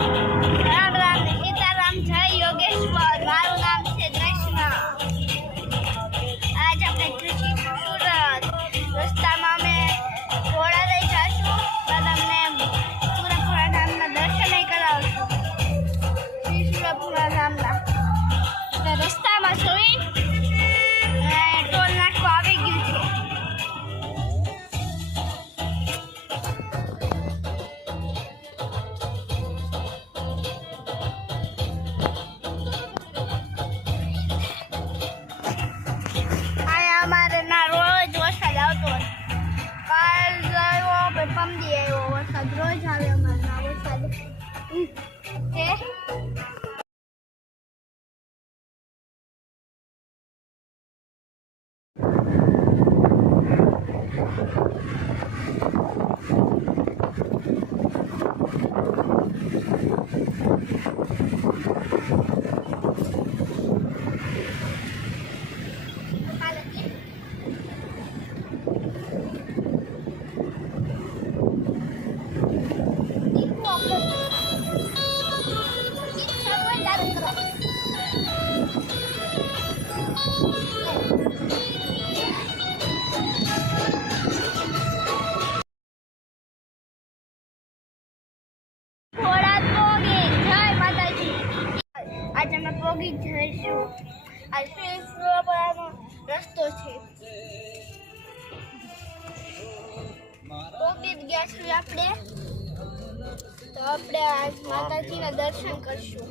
રામ રામ ને સીતારામ, જય યોગેશ્વર. મારું નામ છે કૃષ્ણ. આજ આપણે જઈશું સુરત. રસ્તામાં અમે ઘોડા લઈ જઈશું તો તમને સુરપુરા ધામના દર્શન કરાવશું. શ્રી સુરપુરા ધામના રસ્તામાં જોઈ ટોલ નાખવા આવી ગયું છે. અમારે ના રોજ વરસાદ આવતો હોય. કાલ આવ્યો પછી પમદી આવ્યો વરસાદ. રોજ આવે અમારે ના વરસાદ. આજે અમે પોગી જઈશું. આ શ્રી સુરપુરાનો રસ્તો છે. પોગી જ ગયા છીએ આપણે. તો આપણે આજ માતાજીના દર્શન કરશું.